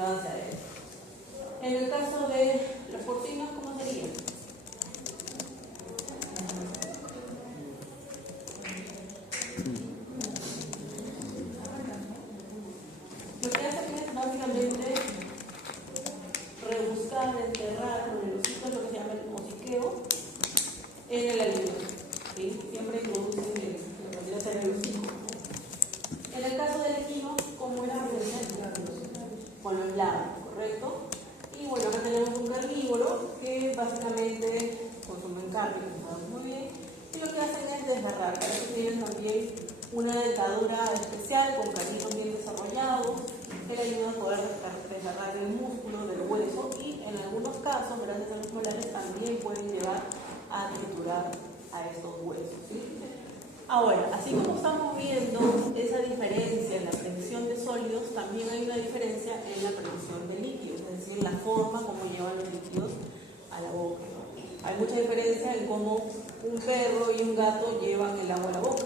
ayuda hacia adentro. En el caso de las porcinas, ¿cómo sería? Lo que hacen es básicamente rebuscar, enterrar con el hocico, lo que se llama el hociqueo, en el alimento. ¿Sí? Siempre introducen lo que podría ser el hocico. En el caso del equino, ¿cómo era? Con los labios, ¿correcto? Y bueno, acá tenemos un carnívoro que básicamente consumen carne, que sabemos muy bien, y lo que hacen es desgarrar. Para eso tienen también una dentadura especial con caninos bien desarrollados que le ayudan a poder desgarrar el músculo del hueso y en algunos casos, gracias a los molares, también pueden llevar a triturar a estos huesos, ¿sí? Ahora, así como estamos viendo esa diferencia en la prensión de sólidos, también hay una diferencia en la prensión de líquidos, es decir, la forma como llevan los líquidos a la boca, ¿no? Hay mucha diferencia en cómo un perro y un gato llevan el agua a la boca,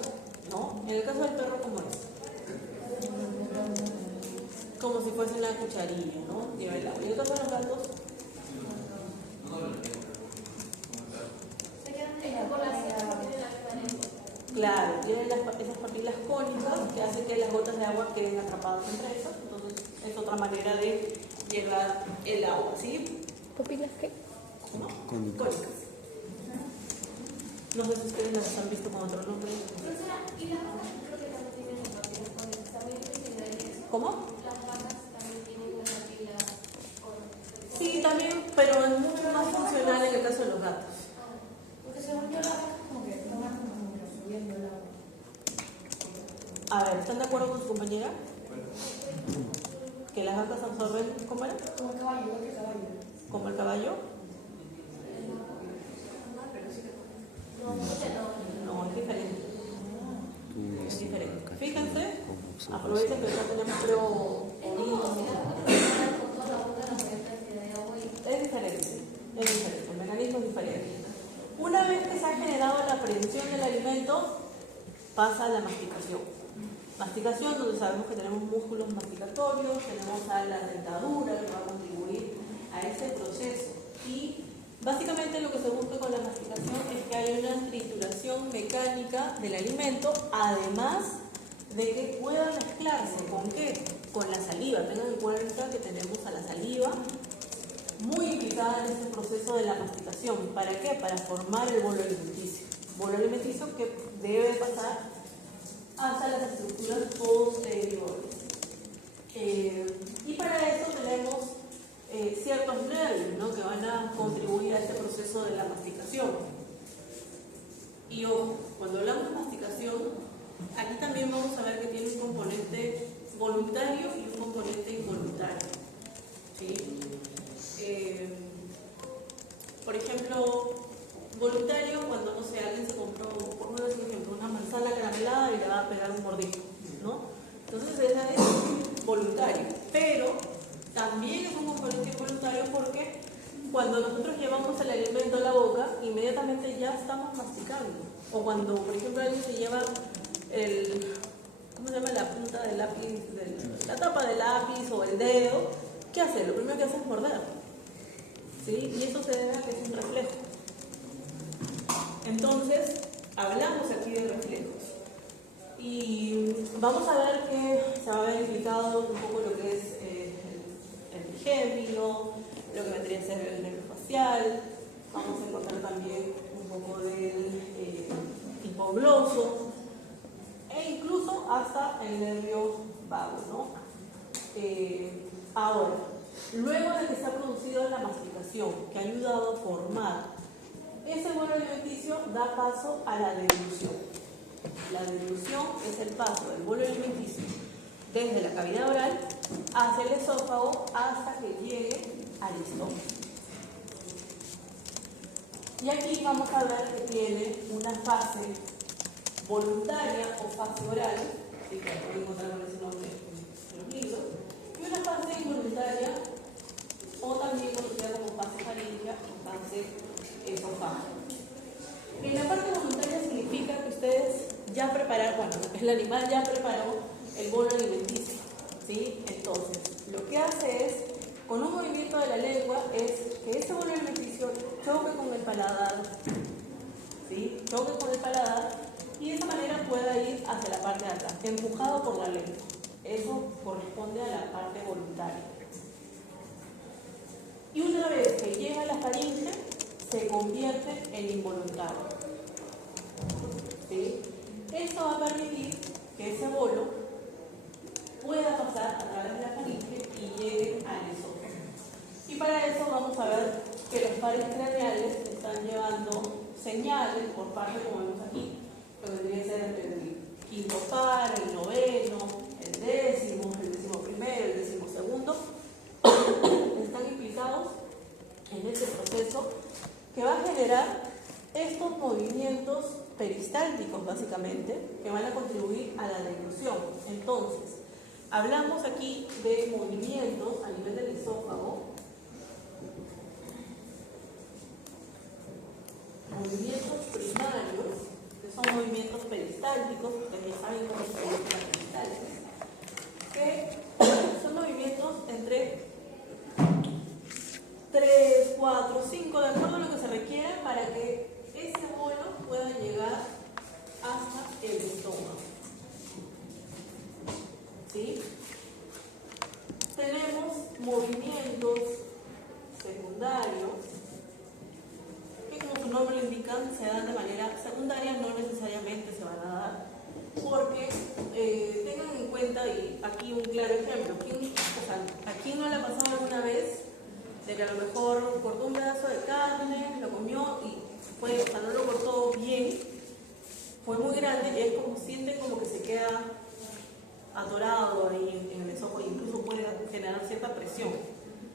¿no? En el caso del perro, ¿cómo es? Como si fuese una cucharilla, ¿no? Lleva el agua. Y en el caso de los gatos, claro, tienen esas papilas cónicas que hacen que las gotas de agua queden atrapadas entre esas, entonces es otra manera de llevar el agua, ¿sí? ¿Papilas qué? ¿Cómo? Cónicas. No sé si ustedes las han visto con otro nombre. Y las vacas creo que también tienen papilas cónicas, también dicen. ¿Cómo? Las vacas también tienen las papilas cónicas. Sí, también, pero es mucho más funcional en el caso de los gatos. Porque según yo las vacas como que toman como subiendo el agua. A ver, ¿están de acuerdo con su compañera? Que las vacas absorben, ¿cómo era? Como el caballo, igual que el caballo. ¿Como el caballo? No, es diferente. Es diferente. Fíjense, aprovechen que ya tenemos es diferente, el mecanismo es diferente. Una vez que se ha generado la prensión del alimento, pasa a la masticación. Masticación, donde sabemos que tenemos músculos masticatorios, tenemos a la dentadura que va a contribuir a ese proceso. Y básicamente lo que se busca con la masticación es que haya una trituración mecánica del alimento, además de que pueda mezclarse ¿con qué? Con la saliva. Tengan en cuenta que tenemos a la saliva muy implicada en este proceso de la masticación. ¿Para qué? Para formar el bolo alimenticio. Bolo alimenticio que debe pasar hasta las estructuras posteriores. Y para eso tenemos ciertos nervios, ¿no? Que van a contribuir a este proceso de la masticación. Y ojo, cuando hablamos de masticación, aquí también vamos a ver que tiene un componente voluntario y un componente involuntario, ¿sí? Por ejemplo, voluntario, cuando no sé, alguien se compró, por ejemplo, una manzana caramelada y le va a pegar un mordisco, ¿no? Entonces esa es voluntario, pero también es un componente involuntario porque cuando nosotros llevamos el alimento a la boca, inmediatamente ya estamos masticando. O cuando, por ejemplo, alguien se lleva ¿cómo se llama? La punta del lápiz, la tapa del lápiz o el dedo, ¿qué hace? Lo primero que hace es morder, ¿sí? Y eso se debe a que es un reflejo. Entonces, hablamos aquí de reflejos. Y vamos a ver que se va a ver implicado un poco lo que es el trigémino, lo que vendría a ser el nervio facial. Vamos a encontrar también un poco del hipogloso e incluso hasta el nervio vago, ¿no? Ahora, luego de que se ha producido la masticación, que ha ayudado a formar ese bolo alimenticio, da paso a la deglución. La deglución es el paso del bolo alimenticio desde la cavidad oral hacia el esófago hasta que llegue al estómago. Y aquí vamos a ver que tiene una fase voluntaria o fase oral, que pueden encontrar con ese nombre en los libros, y una fase involuntaria o también conocida como fase faríngea o fase esofágica. En la parte voluntaria significa que ustedes ya prepararon, bueno, el animal ya preparó el bolo alimenticio, ¿sí? Entonces, lo que hace es movimiento de la lengua es que ese bolo alimenticio choque con el paladar, ¿sí? Choque con el paladar y de esa manera pueda ir hacia la parte de atrás, empujado por la lengua. Eso corresponde a la parte voluntaria. Y una vez que llega a la faringe, se convierte en involuntario. ¿Sí? Esto va a permitir que ese bolo pueda pasar a través de la faringe y llegue al esófago. Y para eso vamos a ver que los pares craneales están llevando señales por parte, como vemos aquí, que vendría a ser el quinto par, el noveno, el décimo primero, el 12º, están implicados en este proceso que va a generar estos movimientos peristálticos, básicamente, que van a contribuir a la deglución. Entonces, hablamos aquí de movimientos a nivel del esófago, movimientos primarios, que son movimientos peristálticos, ustedes ya saben cómo se producen las peristalsis, que son movimientos entre 3, 4, 5, de acuerdo a lo que se requiera para que ese bolo pueda llegar hasta el estómago. ¿Sí? Tenemos movimientos secundarios que, como su nombre lo indica, se dan de manera secundaria, no necesariamente se van a dar, porque tengan en cuenta, y aquí un claro ejemplo, ¿a quién no le ha pasado alguna vez de que a lo mejor cortó un pedazo de carne, lo comió y no lo cortó bien, fue muy grande y es como siente como que se queda atorado ahí en el esófago, incluso puede generar cierta presión,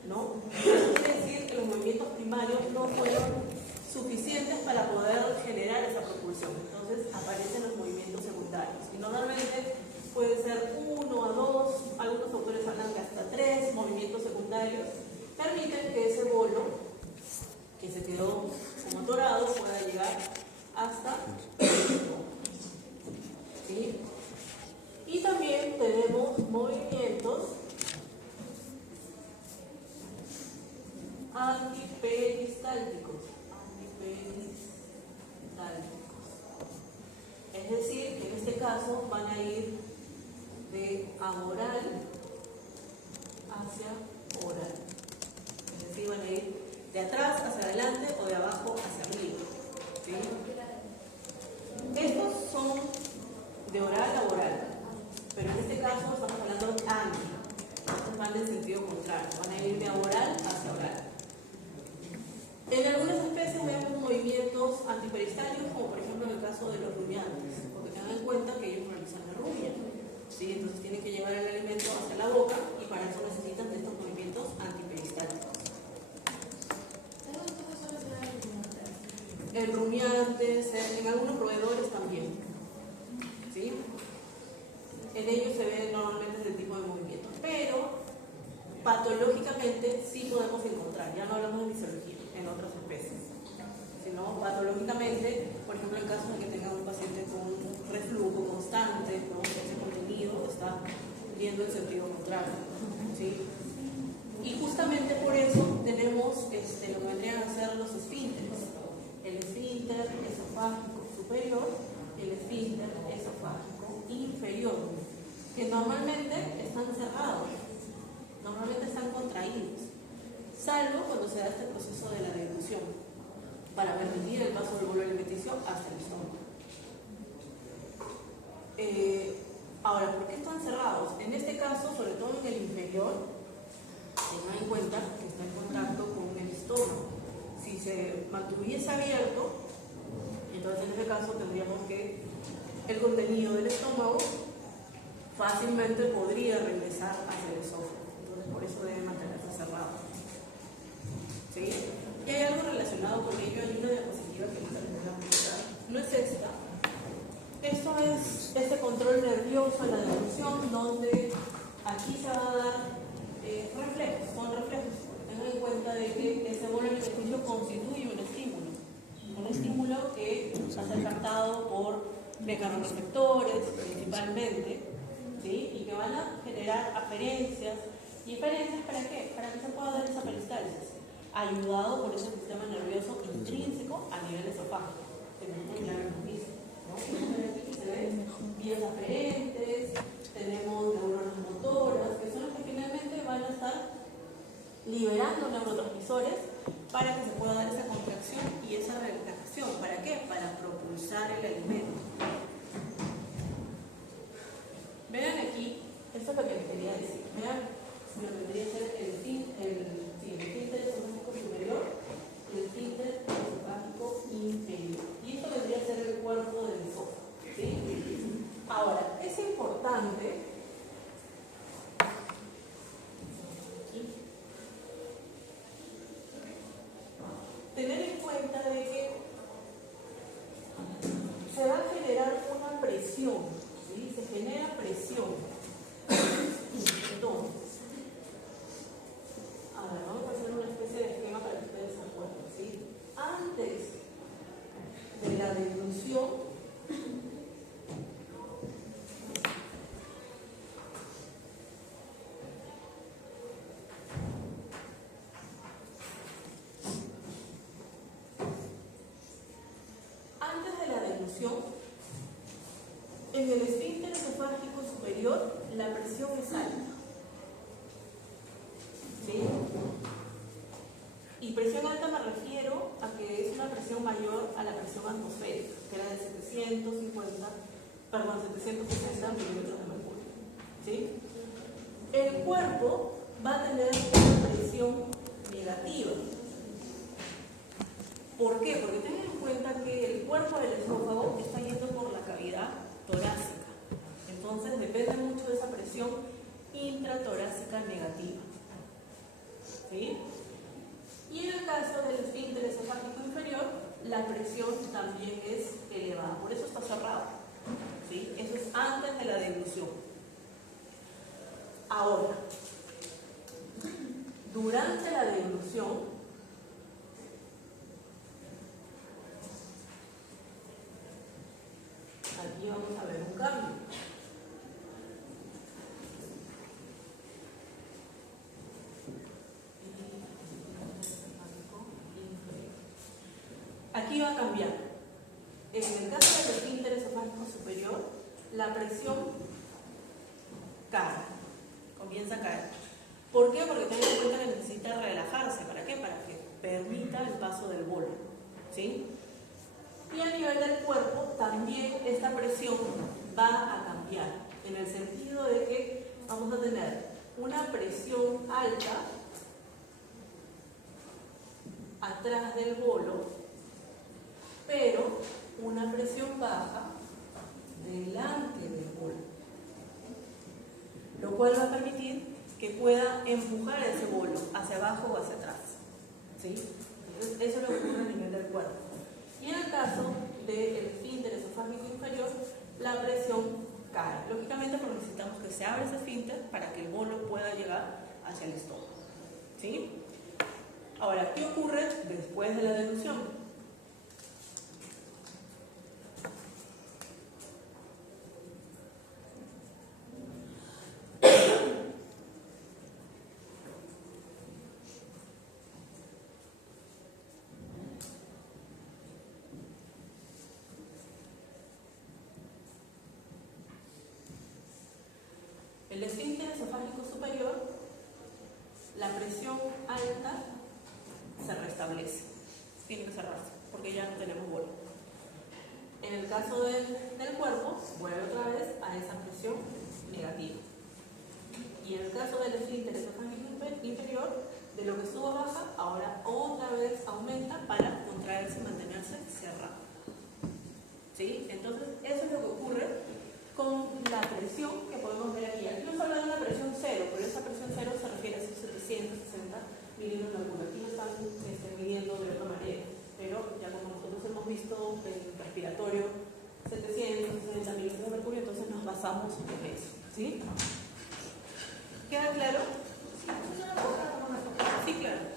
¿no? Eso quiere decir que los movimientos primarios no fueron suficientes para poder generar esa propulsión. Entonces aparecen los movimientos secundarios y normalmente puede ser 1 a 2, algunos autores hablan que hasta 3 movimientos secundarios permiten que ese bolo que se quedó como atorado pueda llegar hasta el estómago. ¿Sí? Y también tenemos movimientos antiperistálticos. Es decir, que en este caso van a ir de amoral hacia oral. Es decir, van a ir de atrás hacia adelante o de abajo hacia arriba. ¿Sí? Estos son de oral a oral, pero en este caso estamos hablando de anti. Estos van en sentido contrario, van a ir de oral hacia oral. En algunas especies vemos movimientos antiperistálticos, como por ejemplo en el caso de los rumiantes, porque tengan en cuenta que ellos realizan la rumia. ¿Sí? Entonces tienen que llevar el alimento hacia la boca y para eso necesitan de estos movimientos antiperistálticos. En rumiantes, en algunos roedores también. ¿Sí? En ellos se ve normalmente este tipo de movimientos, pero patológicamente sí podemos encontrar, ya no hablamos de fisiología, en otras especies, sino patológicamente, por ejemplo, en caso de que tenga un paciente con reflujo constante, ¿no? Ese contenido está yendo en sentido contrario. ¿Sí? Y justamente por eso tenemos lo que vendrían a ser los esfínteres. El esfínter esofágico superior y el esfínter esofágico inferior, que normalmente están cerrados, normalmente están contraídos, salvo cuando se da este proceso de la deglución, para permitir el paso del bolo alimenticio hasta el estómago. Ahora, ¿por qué están cerrados? En este caso, sobre todo en el inferior, tengan en cuenta que está en contacto con el estómago. Si se mantuviese abierto, entonces en ese caso tendríamos que el contenido del estómago fácilmente podría regresar hacia el esófago. Entonces por eso debe mantenerse cerrado. ¿Sí? Y hay algo relacionado con ello, hay una diapositiva que les voy a mostrar. No es esta. Esto es este control nervioso en la deglución, donde aquí se va a dar reflejos, son reflejos. Tengan en cuenta de que ese bolo alimenticio constituye un estímulo que va a ser captado por mecanorreceptores principalmente, ¿sí? Y que van a generar aferencias ¿Diferencias para qué? Para que se pueda dar esa peristalsis, ayudado por ese sistema nervioso intrínseco a nivel esofágico. Tenemos ya lo mismo, ¿no? Aquí se ven vías aferentes, tenemos neuronas motoras, que son las que finalmente van a estar liberando neurotransmisores para que se pueda dar esa contracción y esa relajación. ¿Para qué? Para propulsar el alimento. Vean aquí, esto es lo que les quería decir. Vean lo que vendría a ser el esfínter esofágico superior y el esfínter esofágico inferior. Y esto vendría a ser el cuerpo del esófago, ¿sí? Ahora, es importante tener en cuenta de que se va a generar una presión, ¿sí? Se genera presión. Entonces, a ver, vamos a hacer una especie de esquema para que ustedes se acuerden, ¿sí? Antes de la deglución, en el esfínter esofágico superior la presión es alta, ¿sí? Y presión alta me refiero a que es una presión mayor a la presión atmosférica, que era de 760 milímetros de mercurio, ¿sí? El cuerpo va a tener una presión negativa. ¿Por qué? Porque tengan en cuenta que el cuerpo del esófago está yendo por la cavidad torácica. Entonces depende mucho de esa presión intratorácica negativa, ¿sí? Y en el caso del esfínter esofágico inferior, la presión también es elevada. Por eso está cerrado, ¿sí? Eso es antes de la deglución. Ahora, durante la deglución, aquí vamos a ver un cambio. Aquí va a cambiar. En el caso del esfínter esofágico superior, la presión cae, comienza a caer. ¿Por qué? Porque tengan en cuenta que necesita relajarse. ¿Para qué? Para que permita el paso del bolo, ¿sí? Y a nivel del cuerpo también esta presión va a cambiar, en el sentido de que vamos a tener una presión alta atrás del bolo, pero una presión baja delante del bolo, lo cual va a permitir que pueda empujar ese bolo hacia abajo o hacia atrás, ¿sí? Entonces eso es lo que ocurre a nivel del cuerpo. Y en el caso del esfínter esofágico inferior, la presión cae. Lógicamente porque necesitamos que se abra ese esfínter para que el bolo pueda llegar hacia el estómago, ¿sí? Ahora, ¿qué ocurre después de la deglución? El esfínter esofágico superior, la presión alta se restablece, tiene que cerrarse, porque ya no tenemos bolo. En el caso del cuerpo, vuelve otra vez a esa presión negativa. Y en el caso del esfínter esofágico inferior, de lo que estuvo baja, ahora otra vez aumenta para contraerse y mantenerse cerrado, ¿sí? Entonces, eso es lo que ocurre con la presión que podemos ver aquí. Aquí nos habla de una presión cero, pero esa presión cero se refiere a esos 760 milímetros de mercurio. Aquí lo están midiendo de otra manera, pero ya como nosotros hemos visto el respiratorio 760 milímetros de mercurio, entonces nos basamos en eso, ¿sí? ¿Queda claro? Sí, claro.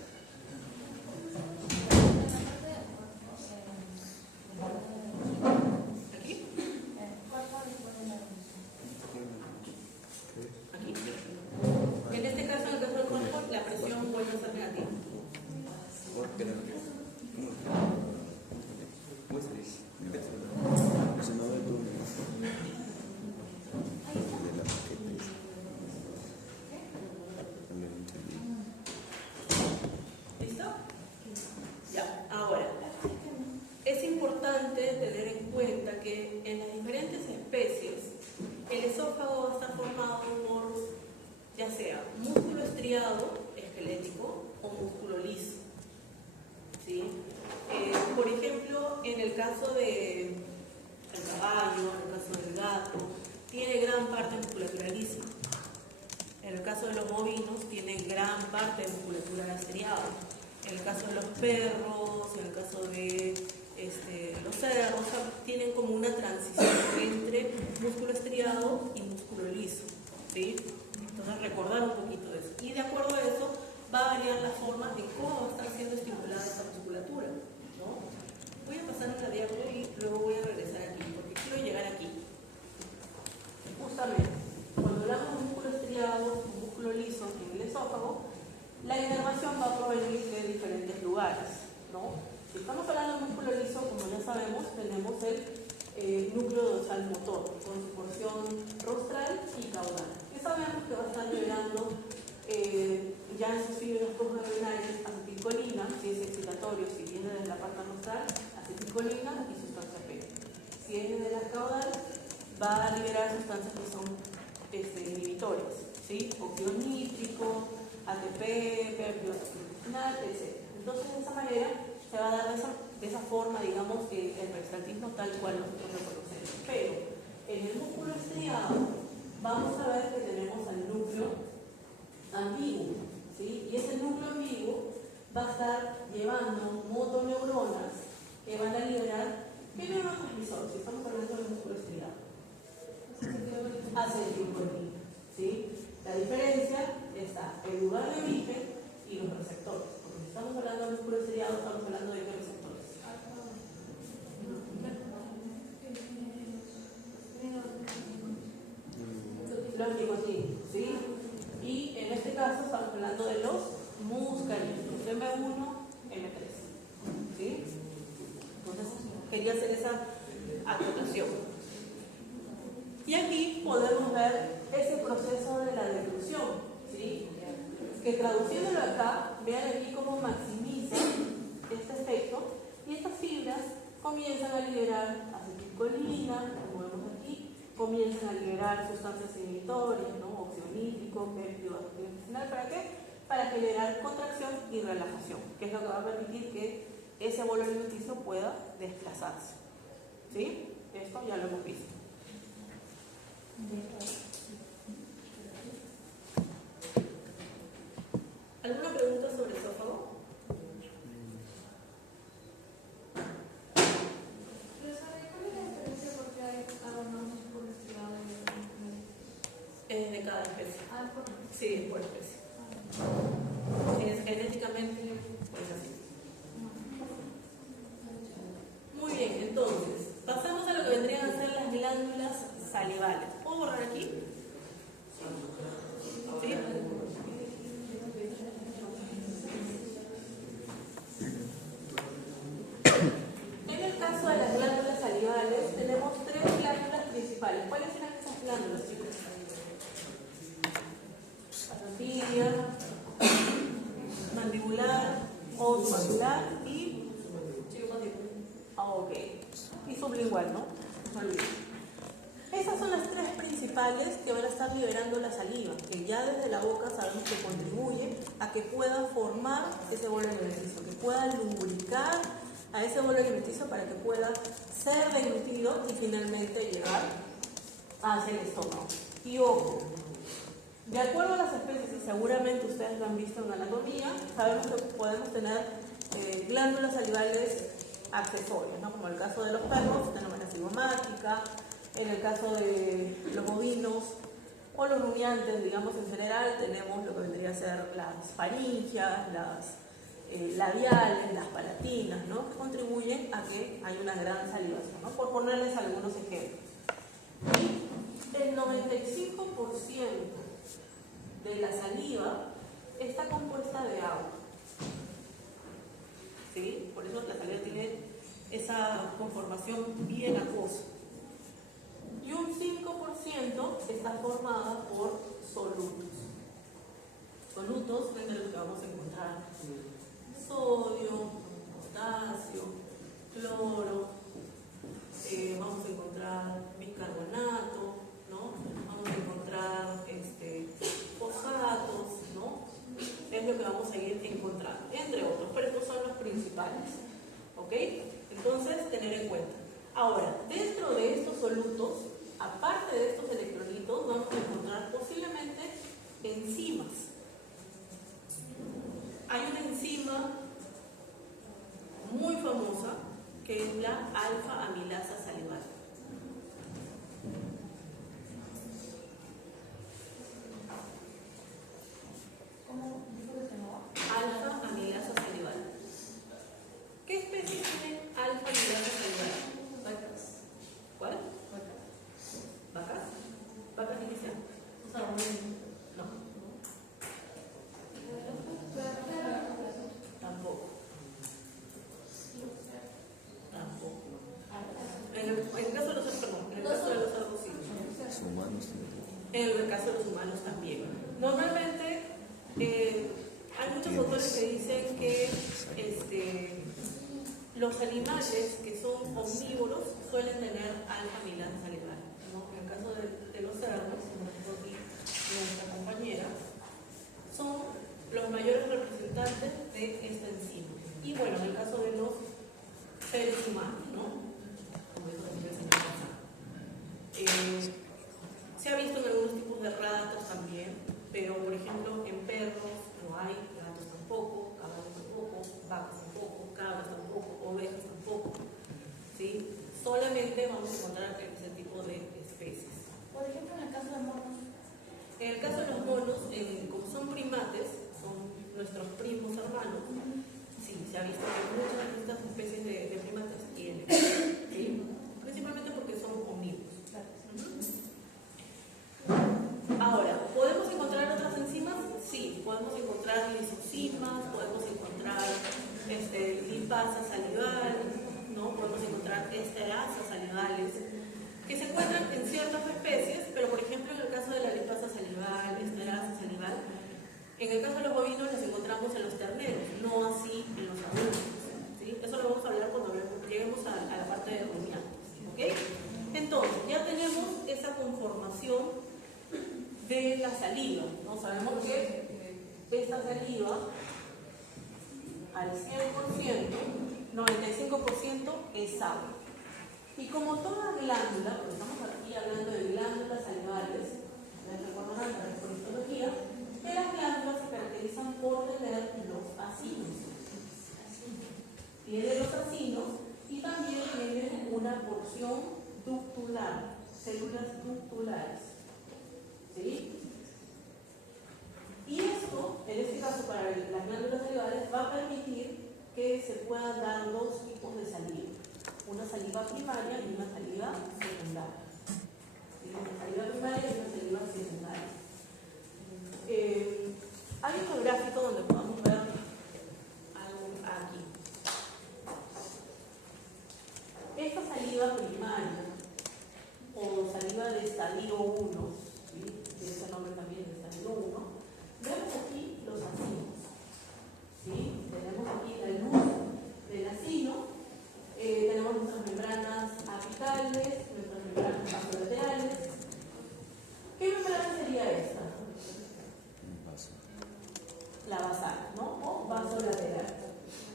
En este caso, en el caso estriado esquelético o músculo liso. ¿Sí? Por ejemplo, en el caso del caballo, en el caso del gato, tiene gran parte de musculatura lisa. En el caso de los bovinos, tiene gran parte de musculatura estriada. En el caso de los perros, en el caso de los cerdos, tienen como una transición entre músculo estriado y músculo liso. ¿Sí? Entonces, recordar un poquito de eso. Y de acuerdo a eso, va a variar la forma de cómo está siendo estimulada esta musculatura, ¿no? Voy a pasar a la diapo y luego voy a regresar aquí, porque quiero llegar aquí. Justamente, cuando hablamos de músculo estriado o músculo liso en el esófago, la inervación va a provenir de diferentes lugares, ¿no? Si estamos hablando de músculo liso, como ya sabemos, tenemos el núcleo dorsal motor, con su porción rostral y caudal. Que sabemos que va a estar liberando ya en sus fibras renales acetilcolina, si es excitatorio, si viene de la parte rostral, acetilcolina y sustancia P. Si viene de la caudal, va a liberar sustancias que son inhibitorias, ¿sí? Óxido nítrico, ATP, PPO, etc. Entonces, de esa manera, se va a dar de esa forma, digamos, el peristaltismo tal cual nosotros lo conocemos. Pero en el músculo estriado vamos a ver que tenemos al núcleo ambiguo, ¿sí? Y ese núcleo ambiguo va a estar llevando motoneuronas que van a liberar, ¿qué neurotransmisor? Si estamos hablando del músculo estriado, acetilcolina, ¿sí? La diferencia está el lugar de origen y los receptores. Porque si estamos hablando de músculo estriado, estamos hablando de qué receptores. Los nicotínicos, ¿sí? Y en este caso estamos hablando de los muscarinos, M1, M3, ¿sí? Entonces, quería hacer esa acotación. Y aquí podemos ver ese proceso de la deglución, ¿sí? Que traduciéndolo acá, vean aquí cómo maximiza este efecto y estas fibras comienzan a liberar acetilcolina, como vemos aquí, comienzan a liberar sustancias inhibitorias, ¿no? Óxido nítrico, péptido, ¿para qué? Para generar contracción y relajación, que es lo que va a permitir que ese bolo alimenticio pueda desplazarse. ¿Sí? Esto ya lo hemos visto. ¿Alguna pregunta sobre el esófago? Pero ¿sabe cuál es la diferencia porque hay algo más músculo estriado y otro músculo? Es de cada especie. Por Sí, es por especie. Si es genéticamente, pues así. Muy bien, entonces, pasamos a lo que vendrían a ser las glándulas salivales. ¿Puedo borrar aquí? ¿Sí? En el caso de las glándulas salivales, tenemos tres glándulas principales. ¿Cuáles eran esas glándulas, chicos? Pasotilia, mandibular, mandibular y y sublingual, ¿no? Esas son las tres principales que van a estar liberando la saliva, que ya desde la boca sabemos que contribuye a que pueda formar ese bolo alimenticio, que pueda lubricar a ese bolo alimenticio para que pueda ser deglutido y finalmente llegar hacia el estómago. Y ojo, de acuerdo a las especies, y seguramente ustedes lo han visto en anatomía, sabemos que podemos tener glándulas salivales accesorias, ¿no? Como en el caso de los perros, tenemos la cigomática, en el caso de los bovinos o los rumiantes, digamos en general, tenemos lo que vendría a ser las faringias, las labiales, las palatinas, ¿no? Que contribuyen a que haya una gran salivación, ¿no? Por ponerles algunos ejemplos. Y el 95% de la saliva está compuesta de agua. ¿Sí? Por eso la saliva tiene esa conformación bien acuosa. Y un 5% está formada por solutos. Solutos es de los que vamos a encontrar sodio, potasio, cloro, vamos a encontrar bicarbonato, ¿no? Vamos a encontrar fosfatos, ¿no? lo que vamos a ir encontrando, entre otros, pero estos son los principales. ¿Ok? Entonces, tener en cuenta. Ahora, dentro de estos solutos, aparte de estos electrolitos, vamos a encontrar posiblemente enzimas. Hay una enzima muy famosa que es la alfa-amilasa salival. ¿Cómo dijo que se llamaba? Alfa-amilasa salival. ¿Qué especie tiene alfa-amilasa salival? Vacas. ¿Cuál? ¿Vacas? ¿Vacas inicial? No. Tampoco. En el caso de los cerdos sí. En el caso de los humanos también. Normalmente hay muchos autores que dicen que los animales que son omnívoros suelen tener alfa-amilasa salival, ¿no? En el caso de los cerdos, como dijo aquí nuestra compañera, son los mayores representantes de esta enzima. Y bueno, en el caso de los seres humanos, ¿no? Como dijo también el señor Casado. Se ha visto en algunos tipos de ratas también, pero por ejemplo en perros no hay, gatos tampoco, caballos tampoco, vacas tampoco, cabras tampoco, ovejas tampoco, ¿sí? Solamente vamos a encontrar ese tipo de especies. Por ejemplo, en el caso de monos. En el caso de los monos, como son primates, son nuestros primos hermanos, sí, se ha visto que muchas de estas especies de primates tienen, ¿sí? Principalmente porque son omnívoros. Ahora, ¿podemos encontrar otras enzimas? Sí, podemos encontrar lisocimas, podemos encontrar lipasa salival, ¿no? Podemos encontrar esterasas salivales, que se encuentran en ciertas especies, pero por ejemplo en el caso de la lipasa salival, esterasa salival, en el caso de los bovinos las encontramos en los terneros, no así en los adultos, ¿sí? Eso lo vamos a hablar cuando lleguemos a la parte de rumiantes, ¿ok? Entonces, ya tenemos esa conformación de la saliva, ¿no? Sabemos que esta saliva al 100%, 95% es agua. Y como toda glándula, porque estamos aquí hablando de glándulas salivales, les recordarán la histología, que las glándulas se caracterizan por tener los acinos. Tienen los acinos y también tienen una porción ductular, células ductulares. ¿Sí? Y esto, en este caso para las glándulas salivales, va a permitir que se puedan dar dos tipos de saliva. Una saliva primaria y una saliva secundaria. ¿Sí? Una saliva primaria y una saliva secundaria. Hay un gráfico donde podamos ver algo aquí. Esta saliva primaria o saliva de estadio 1, ¿sí? Ese nombre también de estadio 1, vemos aquí los acinos, ¿sí? Tenemos aquí la luz del acino, tenemos nuestras membranas apicales, nuestras membranas basolaterales. ¿Qué membrana sería esta? La basal, ¿no? O basolateral.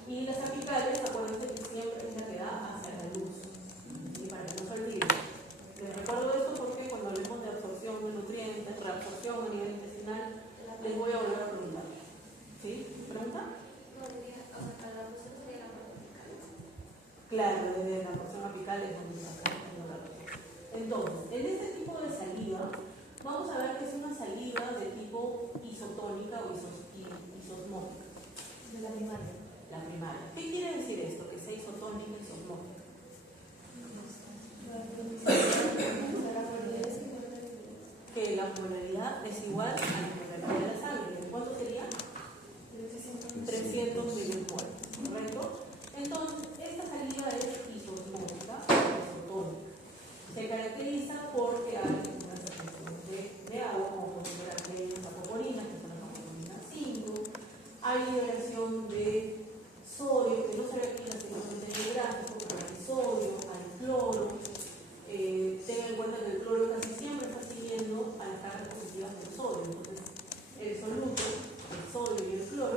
Y las apicales, acuérdense que siempre es la que da hacia la luz, y para que no se olvide. Les recuerdo esto porque cuando hablemos de absorción de nutrientes, reabsorción a nivel intestinal, les voy a volver a preguntar. ¿Sí? ¿Pregunta? Claro, desde la porción apical es donde se saca. Entonces, en este tipo de saliva, vamos a ver que es una saliva de tipo isotónica o isosmótica. De la primaria. La primaria. ¿Qué quiere decir esto? Que sea isotónica y isosmótica. Que la polaridad es igual a la polaridad de la sangre. ¿Cuánto sería? 300 milimol, ¿correcto? Entonces, esta saliva es isosmótica o isotónica. Se caracteriza porque hay una secreción de agua, como por ejemplo las apoporinas, que son las apoporinas 5. Hay liberación de sodio, que no se ve aquí en la secreción de gráfico, pero hay sodio, hay cloro. Tengan en cuenta que el cloro casi siempre está siguiendo a las cargas positivas del sodio. Entonces, el soluto, el sodio y el cloro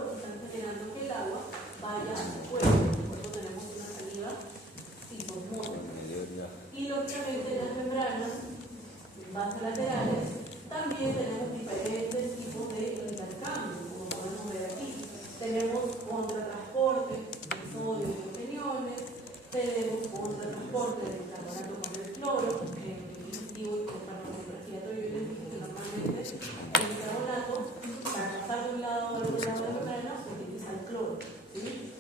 ¿sí?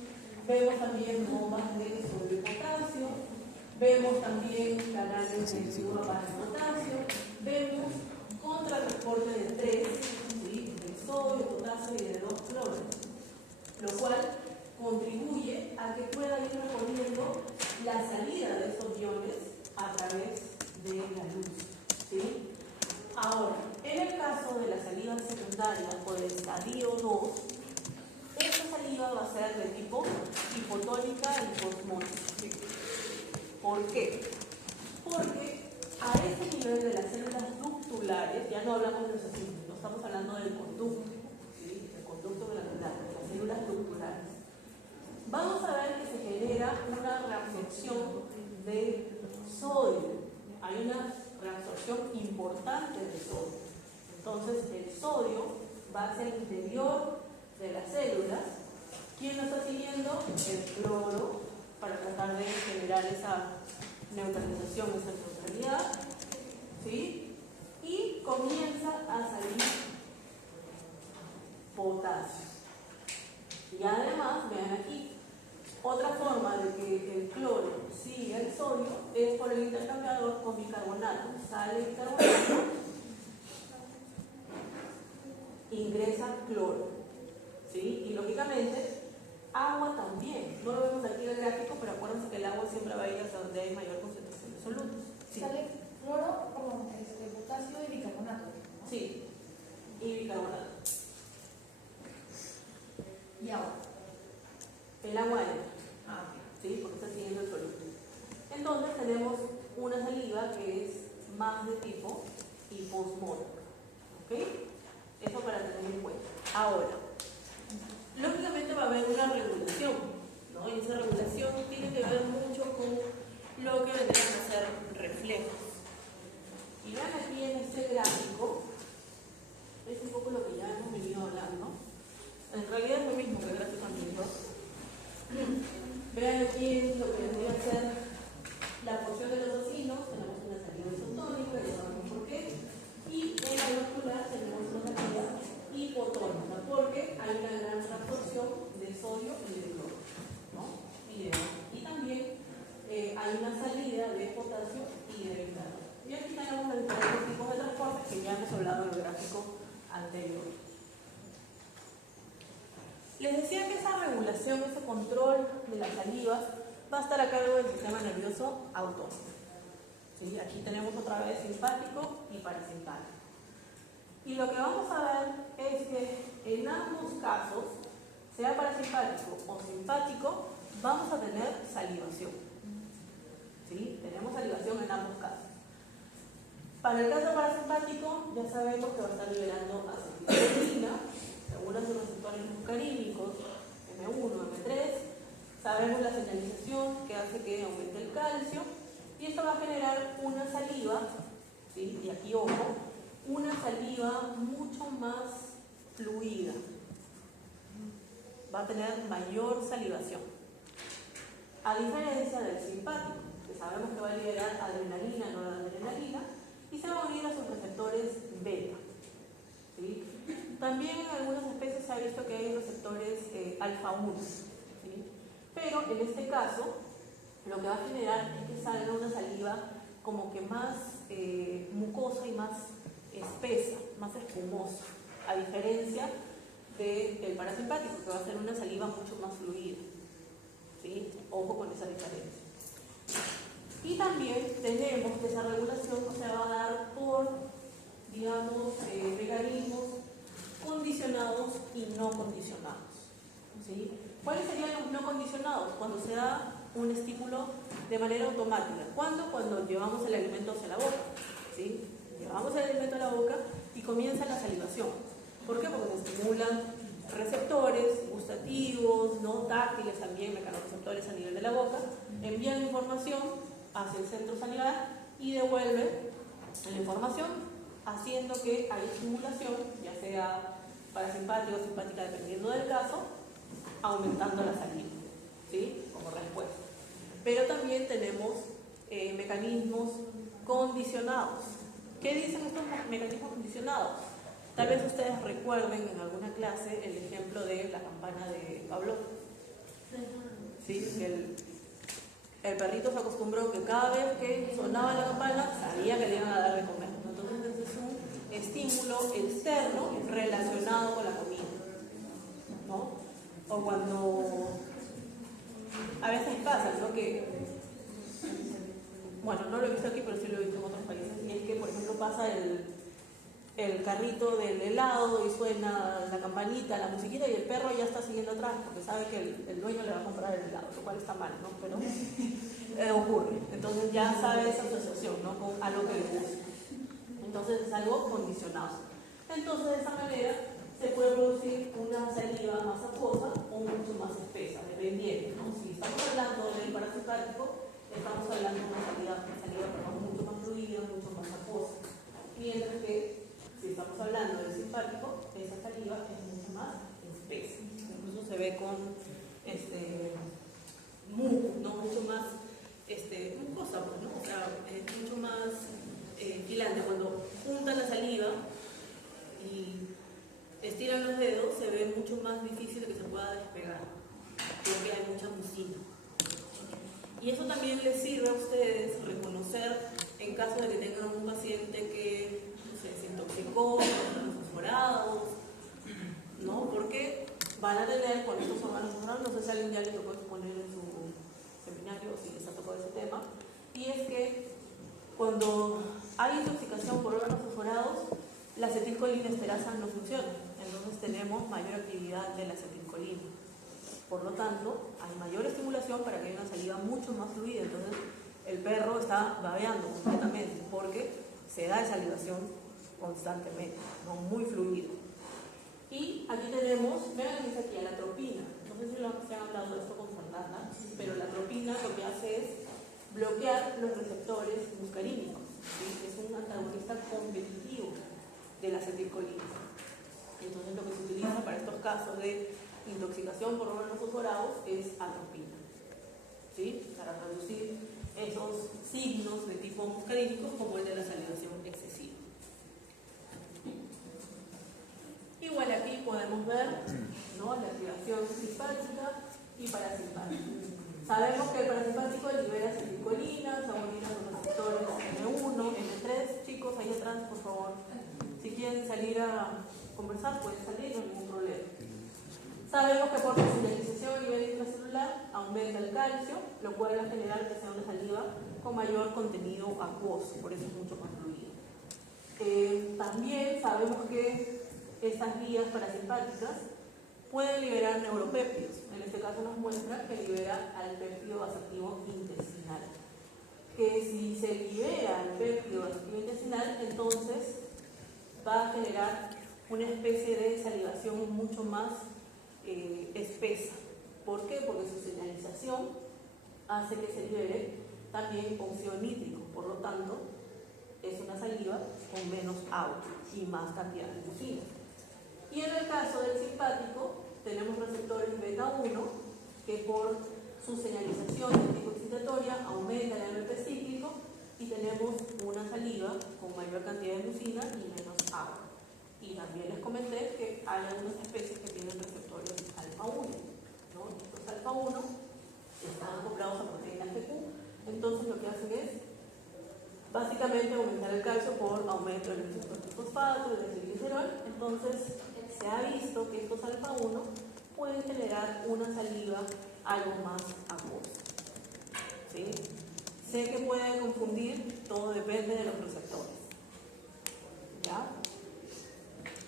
Vemos también bombas de sodio y potasio, vemos también canales de flujo para el potasio, vemos contratransporte de 3, ¿sí? De sodio, potasio y de 2 cloros, lo cual contribuye a que pueda ir reponiendo la salida de esos iones a través de la luz, ¿sí? Ahora, en el caso de la saliva secundaria o del estadio 2, esta saliva va a ser de tipo hipotónica y posmónica. ¿Por qué? Porque a ese nivel de las células ductulares, ya no hablamos de los asimilos, no estamos hablando del conducto, ¿sí? El conducto glandular, de las células ductulares. Vamos a ver que se genera una reabsorción de sodio. Hay una reabsorción importante de sodio. Entonces, el sodio va hacia el interior de las células. ¿Quién lo está siguiendo? El cloro, para tratar de generar esa neutralización, esa neutralidad, ¿sí? Y comienza a salir potasio. Y además, vean aquí, otra forma de que el cloro siga el sodio es por el intercambiador con bicarbonato. Sale bicarbonato, ingresa cloro, ¿sí? Y lógicamente, agua también. No lo vemos aquí en el gráfico, pero acuérdense que el agua siempre va a ir hasta donde hay mayor concentración de solutos. ¿Sí? Sale cloro, potasio y bicarbonato, ¿no? Sí, y bicarbonato. Y agua. El agua entra, ¿sí? Porque está siguiendo el soluto. Entonces tenemos una saliva que es más de tipo hiposmólica, ¿ok? Eso para tener en cuenta. Ahora, lógicamente va a haber una regulación, ¿no? Y esa regulación tiene que ver mucho con lo que vendrían a ser reflejos. Y vean aquí en este gráfico, es un poco lo que ya hemos venido hablando. En realidad es lo mismo que el gráfico anterior. Vean aquí lo que vendría a ser la porción de los ocinos. Tenemos una salida isotónica, ya sabemos por qué. Y en la vascular tenemos una salida hipotónica, porque hay una gran absorción de sodio y de cloro, ¿no? Y también hay una salida de potasio y de bicarbonato. Y aquí tenemos los diferentes tipos de transportes que ya hemos hablado en el gráfico anterior. Les decía que esa regulación, ese control de las salivas va a estar a cargo del sistema nervioso autónomo. ¿Sí? Aquí tenemos otra vez simpático y parasimpático. Y lo que vamos a ver es que en ambos casos, sea parasimpático o simpático, vamos a tener salivación. ¿Sí? Tenemos salivación en ambos casos. Para el caso parasimpático, ya sabemos que va a estar liberando acetilcolina, algunos de los receptores muscarínicos, M1, M3. Sabemos la señalización que hace que aumente el calcio, y esto va a generar una saliva, ¿sí? Y aquí ojo, una saliva mucho más fluida. Va a tener mayor salivación. A diferencia del simpático, que sabemos que va a liberar adrenalina, noradrenalina, y se va a unir a sus receptores beta. ¿Sí? También en algunas especies se ha visto que hay receptores alfa 1, ¿sí? Pero en este caso, lo que va a generar es que salga una saliva como que más mucosa y más espesa, más espumosa, a diferencia del parasimpático, que va a ser una saliva mucho más fluida. ¿Sí? Ojo con esa diferencia. Y también tenemos que esa regulación se va a dar por, digamos, mecanismos condicionados y no condicionados. ¿Sí? ¿Cuáles serían los no condicionados? Cuando se da un estímulo de manera automática. ¿Cuándo? Cuando llevamos el alimento hacia la boca. ¿Sí? Llevamos el alimento a la boca y comienza la salivación. ¿Por qué? Porque se estimulan receptores gustativos, no táctiles también, mecanorreceptores a nivel de la boca, envían información hacia el centro salivar y devuelve la información, haciendo que haya estimulación, ya sea parasimpática o simpática, dependiendo del caso, aumentando la saliva, ¿sí? Como respuesta. Pero también tenemos mecanismos condicionados. ¿Qué dicen estos mecanismos condicionados? Tal vez ustedes recuerden en alguna clase el ejemplo de la campana de Pablo. ¿Sí? El perrito se acostumbró que cada vez que sonaba la campana sabía que le iban a dar de comer. Entonces ese es un estímulo externo relacionado con la comida, ¿no? O cuando a veces pasa, ¿no? Que, bueno, no lo he visto aquí, pero sí lo he visto en otros países, y es que, por ejemplo, pasa el carrito del helado y suena la campanita, la musiquita, y el perro ya está siguiendo atrás porque sabe que el dueño le va a comprar el helado, lo cual está mal, ¿no? Pero ocurre. Entonces ya sabe esa asociación, ¿no? Con algo que le gusta. Entonces es algo condicionado. Entonces de esa manera se puede producir una saliva más acuosa o mucho más espesa, dependiendo, ¿no? Si estamos hablando del parasimpático, estamos hablando de una saliva mucho más fluida, mucho más acuosa. Mientras que si estamos hablando del simpático, esa saliva es mucho más espesa. Incluso se ve con ¿no? Mucho más mucosa, pues, ¿no? O sea, es mucho más filante. Cuando juntan la saliva y estiran los dedos, se ve mucho más difícil que se pueda despegar, porque hay mucha mucina. Y eso también les sirve a ustedes reconocer en caso de que tengan un paciente que se intoxicó con los fosforados, ¿no? Porque van a tener con estos órganos fosforados, no sé si alguien ya les tocó exponer en su seminario, si les ha tocado ese tema, y es que cuando hay intoxicación por órganos fosforados, la acetilcolina esterasa no funciona, entonces tenemos mayor actividad de la acetilcolina. Por lo tanto, hay mayor estimulación para que haya una saliva mucho más fluida. Entonces, el perro está babeando completamente porque se da esa salivación constantemente, ¿no? Muy fluido. Y aquí tenemos, vean que dice aquí, la atropina. No sé si se han hablado de esto con Fernanda, pero la atropina lo que hace es bloquear los receptores muscarínicos, ¿sí? Es un antagonista competitivo de la acetilcolina. Entonces, lo que se utiliza para estos casos de intoxicación por órganos fosforados es atropina, ¿sí? Para reducir esos signos de tipo muscarínicos como el de la salivación excesiva. Igual aquí podemos ver, ¿no? La activación simpática y parasimpática. Sabemos que el parasimpático libera acetilcolina, se agonistan los receptores M1, M3. Chicos, ahí atrás, por favor, si quieren salir a conversar, pueden salir, no hay ningún problema. Sabemos que por la señalización a nivel intracelular aumenta el calcio, lo cual va a generar que sea una saliva con mayor contenido acuoso, por eso es mucho más fluido. También sabemos que estas vías parasimpáticas pueden liberar neuropéptidos. En este caso nos muestra que libera al péptido vasactivo intestinal. Que si se libera el péptido vasactivo intestinal, entonces va a generar una especie de salivación mucho más espesa. ¿Por qué? Porque su señalización hace que se libere también óxido nítrico, por lo tanto es una saliva con menos agua y más cantidad de mucina. Y en el caso del simpático tenemos receptores beta 1 que por su señalización de tipo excitatoria aumenta el AMP cíclico y tenemos una saliva con mayor cantidad de mucina y menos agua. Y también les comenté que hay algunas especies que tienen receptores alfa 1, ¿no? Estos alfa 1 están acoplados a proteínas GQ, entonces lo que hacen es básicamente aumentar el calcio por aumento del fosfato, del glicerol. Entonces se ha visto que estos alfa 1 pueden generar una saliva algo más acuosa, ¿sí? Sé que pueden confundir, todo depende de los receptores, ¿ya?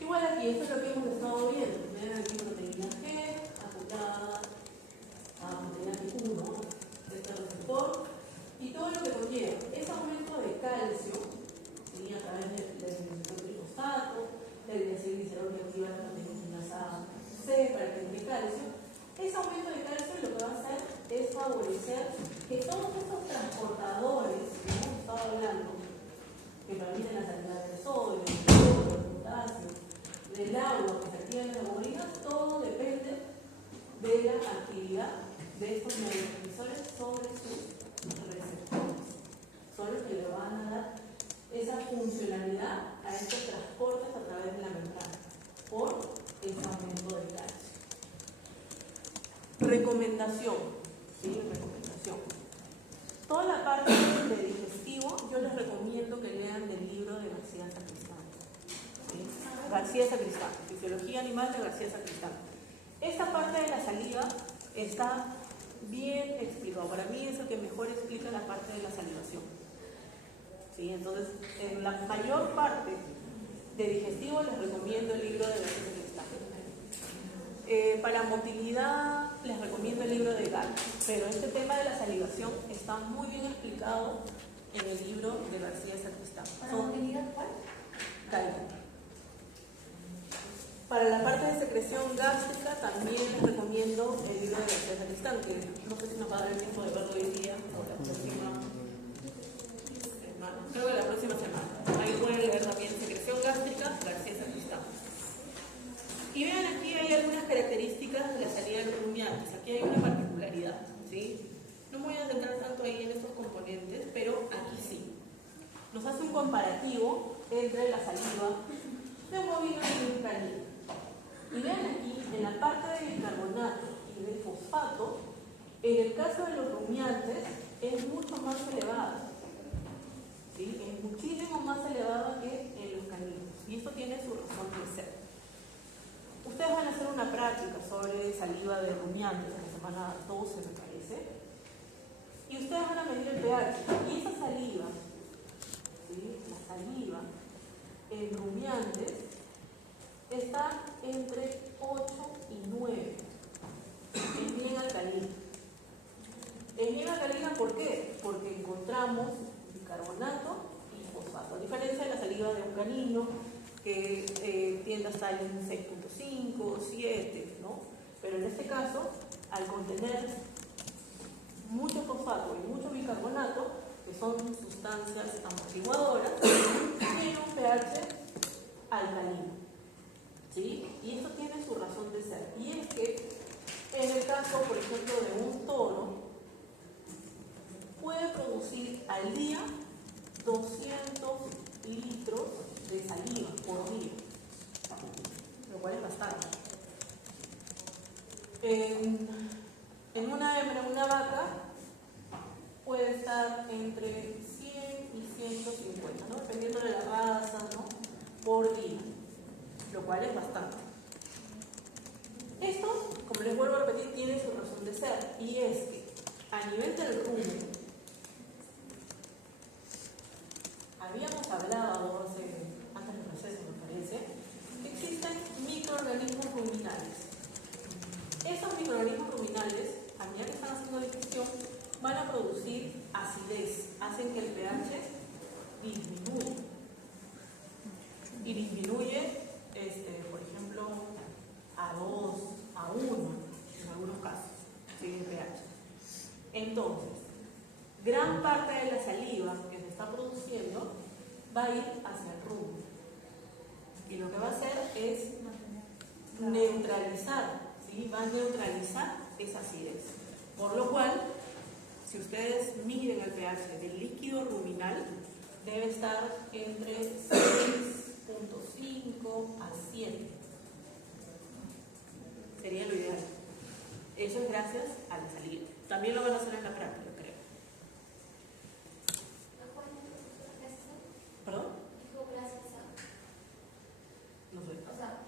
Igual aquí, esto es lo que hemos estado viendo. Ven aquí proteína G, acoplada a proteína G1, este receptor, y todo lo que conlleva. Ese aumento de calcio, ¿sí? A través del trifosfato, del glicerol que activa la proteína C para que tenga calcio. Ese aumento de calcio lo que va a hacer es favorecer que todos estos transportadores que hemos estado hablando, que permiten la salida del sodio, del potasio, del agua que se activa en las hemoglobina, todo depende de la actividad de estos neurotransmisores sobre sus receptores. Son los que le van a dar esa funcionalidad a a estos transportes a través de la membrana por el aumento del calcio. Recomendación, ¿sí? Recomendación. Toda la parte de digestivo, yo les recomiendo que lean del libro de García Sacristán. ¿Sí? García Sacristán, Fisiología Animal de García Sacristán. Esta parte de la saliva está bien explicado. Para mí es el que mejor explica la parte de la salivación. ¿Sí? Entonces, en la mayor parte de digestivo les recomiendo el libro de García Sacristán. Para motilidad les recomiendo el libro de Gall, pero este tema de la salivación está muy bien explicado en el libro de García Sacristán. ¿Para movilidad cuál? Gall. Para la parte de secreción gástrica también les recomiendo el libro de García Sacristán, que no sé si nos va a dar el tiempo de verlo hoy día o la próxima semana. Creo que la próxima semana. Ahí pueden leer también secreción gástrica, García Sacristán. Y vean, aquí hay algunas características de la salida de los rumiantes. Aquí hay una particularidad, ¿sí? No me voy a centrar tanto ahí en estos componentes, pero aquí sí. Nos hace un comparativo entre la saliva de un bovino y de un canino. Y vean aquí, en la parte del bicarbonato y del fosfato, en el caso de los rumiantes es mucho más elevada, ¿sí? Es muchísimo más elevada que en los caninos. Y esto tiene su razón de ser. Ustedes van a hacer una práctica sobre saliva de rumiantes en la semana 12, me parece. Y ustedes van a medir el pH. Y esa saliva, ¿sí? La saliva en rumiantes está entre 8 y 9. Es bien alcalina. Es bien alcalina, ¿por qué? Porque encontramos bicarbonato y fosfato. A diferencia de la saliva de un canino, que tiende a estar en 6.5, 7, ¿no? Pero en este caso, al contener mucho fosfato y mucho bicarbonato, que son sustancias amortiguadoras, tiene un pH alcalino, ¿sí? Y esto tiene su razón de ser. Y es que, en el caso, por ejemplo, de un toro, puede producir al día 200 litros de saliva por día, lo cual es bastante. En una hembra, una vaca, puede estar entre 100 y 150, ¿no? Dependiendo de la raza, ¿no? Por día, lo cual es bastante. Esto, como les vuelvo a repetir, tiene su razón de ser, y es que a nivel del rumen, habíamos hablado antes del proceso, me parece, que existen microorganismos ruminales. Estos microorganismos ruminales, a medida que están haciendo digestión, van a producir acidez, hacen que el pH disminuya. Y disminuye, por ejemplo, a 2, a 1, en algunos casos, ¿sí? El pH. Entonces, gran parte de la saliva que se está produciendo va a ir hacia el rumen. Y lo que va a hacer es neutralizar, ¿sí? Va a neutralizar esa acidez. Por lo cual, si ustedes miden el pH del líquido ruminal, debe estar entre 6.5 a 7. Sería lo ideal. Eso es gracias a la saliva. También lo van a hacer en la práctica, creo. ¿Perdón? Dijo gracias a. No sé. O sea,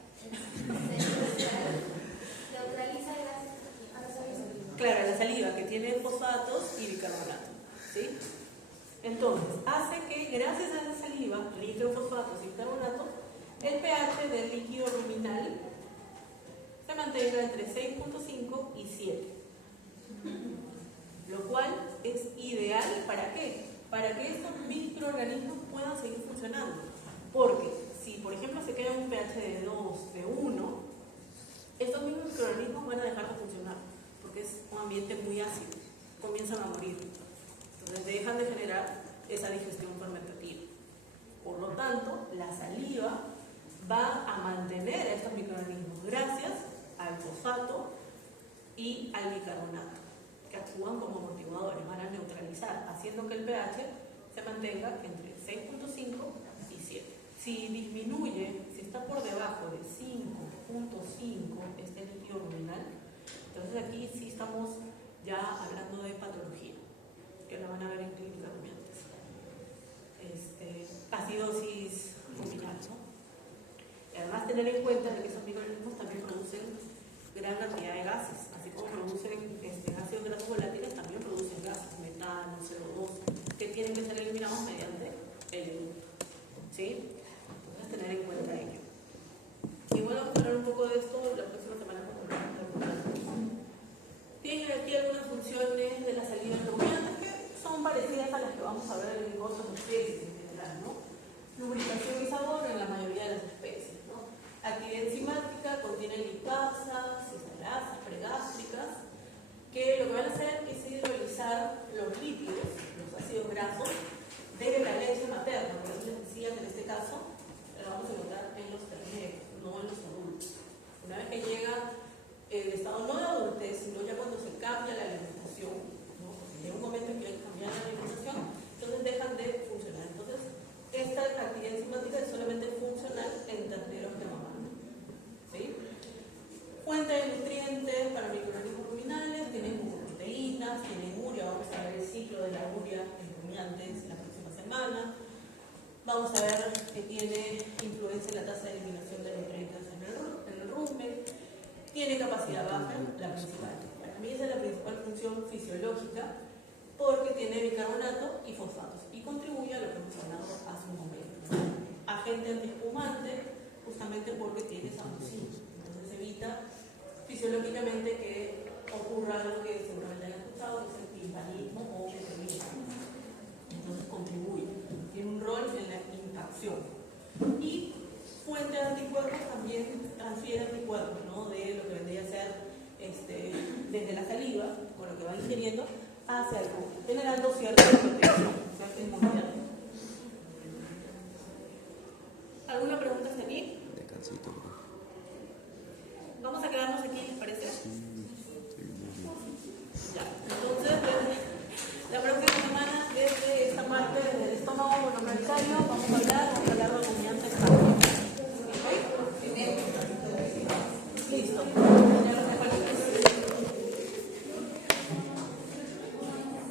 neutraliza gracias a la saliva. Claro, la saliva que tiene fosfatos y bicarbonato, ¿sí? Entonces, hace que gracias a esa saliva, rica en fosfatos y bicarbonato, el pH del líquido ruminal se mantenga entre 6.5 y 7. Lo cual es ideal, ¿para qué? Para que estos microorganismos puedan seguir funcionando. Porque si, por ejemplo, se queda un pH de 2, de 1, estos mismos microorganismos van a dejar de funcionar, porque es un ambiente muy ácido, comienzan a morir. Entonces dejan de generar esa digestión fermentativa. Por lo tanto, la saliva va a mantener a estos microorganismos gracias al fosfato y al bicarbonato, que actúan como amortiguadores, van a neutralizar, haciendo que el pH se mantenga entre 6.5 y 7. Si disminuye, si está por debajo de 5.5 este líquido ruminal, entonces aquí sí estamos ya hablando de patología, que la van a ver en clínica rumiantes. Acidosis ruminal, ¿no? Y además tener en cuenta que esos microorganismos también producen gran cantidad de gases, así como producen ácidos grasos volátiles, también producen gases, metano, CO2, que tienen que ser eliminados mediante el eructo, ¿sí? Entonces tener en cuenta ello. Y bueno, vamos a hablar un poco de esto la próxima semana cuando hablamos de rumiantes. Tienen aquí algunas funciones de la salida de rumiantes que son parecidas a las que vamos a ver en otras especies en general, ¿no? Lubricación y sabor en la mayoría de las especies, ¿no? Actividad enzimática, contiene lipasas, cisalasas, pregástricas, que lo que van a hacer es hidrolizar los lípidos, los ácidos grasos, de la leche materna. Por eso les decía que en este caso lo vamos a encontrar en los terneros, no en los adultos. Una vez que llega el estado no de adultez, sino ya cuando se cambia la alimentación, ¿no? Porque llega un momento en que hay que cambiar la alimentación, entonces dejan de funcionar. Entonces, esta actividad enzimática es solamente funcional en terneros de mamá. ¿Sí? Fuente de nutrientes para microorganismos ruminales, tienen mucoproteínas, tienen urea, vamos a ver el ciclo de la urea en rumiantes la próxima semana. Vamos a ver que tiene influencia en la tasa de eliminación de nutrientes en el rumen. Tiene capacidad baja, la principal. Para mí esa es la principal función fisiológica, porque tiene bicarbonato y fosfatos y contribuye a lo que hemos hablado hace un momento. Agente antiespumante, justamente porque tiene samucina. Entonces evita fisiológicamente que ocurra algo que seguramente hayan escuchado, que es el timpanismo o embolismo. Entonces contribuye, tiene un rol en la impacción. Y fuente de anticuerpos también transfiere anticuerpos, ¿no? De lo que vendría a ser desde la saliva, con lo que va ingiriendo, hacia el rumen, generando cierta proteína.